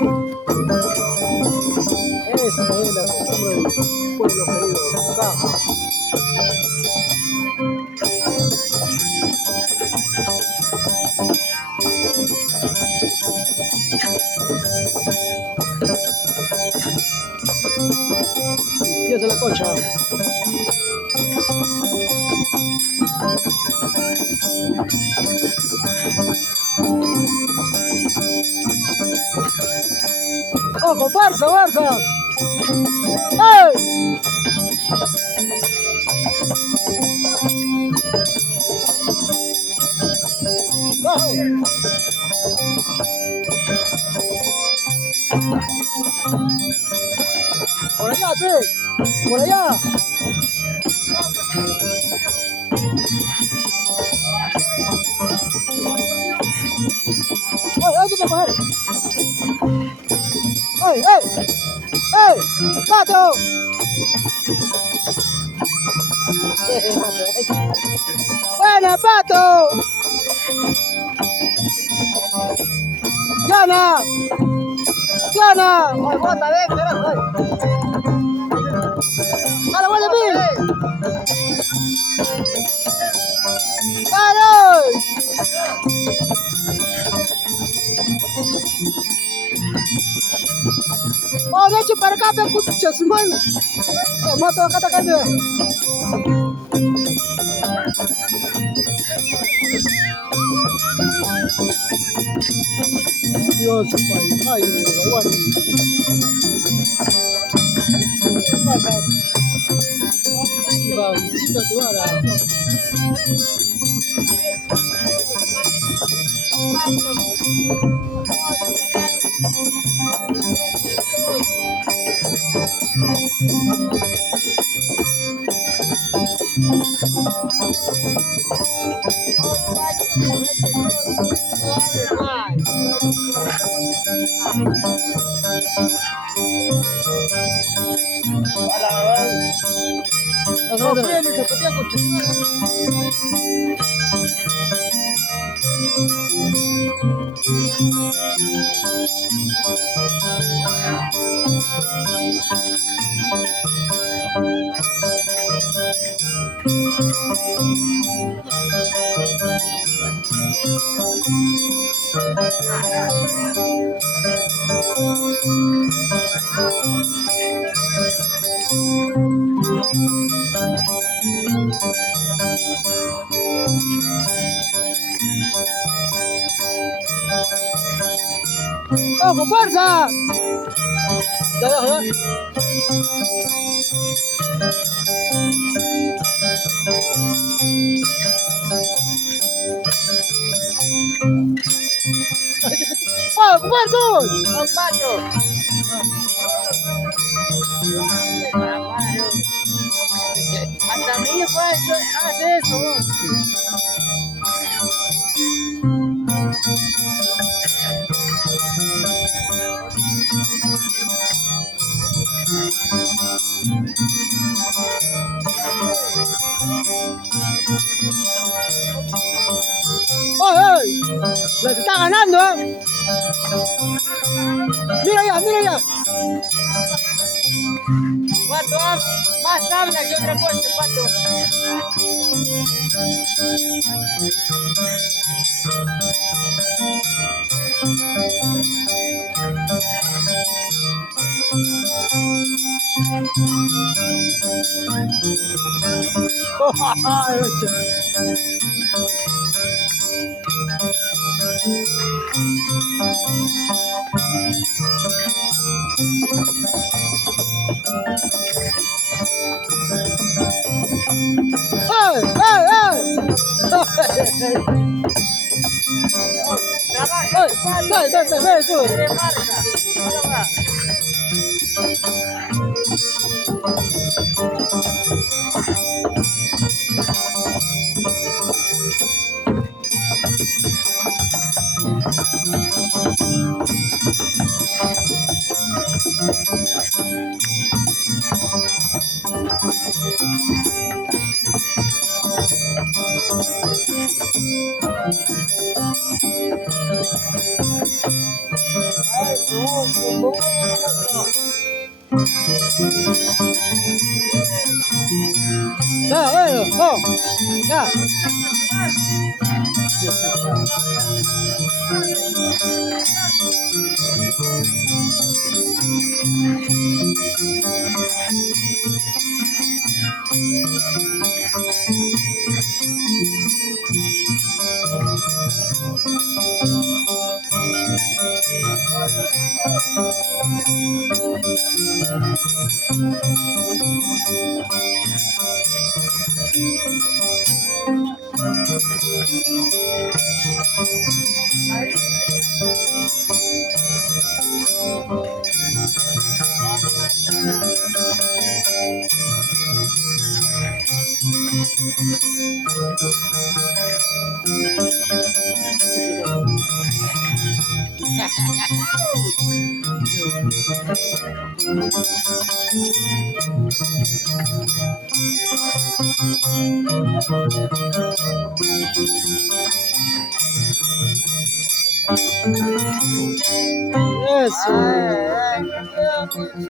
Esta es la costumbre del pueblo querido, Caja. Empieza la concha. ¡Ojo, Barça, Barça! ¡Ey! ¡Ay! ¡Por allá, pe! ¡Por allá! ¡Ay, ay, qué mujer! ¡Ay, ay! ¡Ay! ¡Pato! ¡Buena, Pato! ¡Gana! ¡Gana! ¡Ay, bota, ven, carajo! ¡Ay! ¡Dale, vuelve, Pil! ¡Dale! ¡Oh, de hecho, para acá, pe, cucha, su mano! ¡Mato, acá, acá, acá! Dios, pai, ay, Uruguay, iba, visita tu ara. No, bien, se podía ¡Ojo, fuerza! Ya, ya, ya. ¡Oh, fuerza! ¡Oh, Pato! Hasta mí hace eso. ¡Ay, ay! ¡Les está ganando, eh! ¡Mira ya, mira ya! Pato, más habla que otra cosa, Pato. ¡Ay, ay, ay! ¡Dale, dale, dale, sube! Ya, bueno, vamos. Ya. Eso.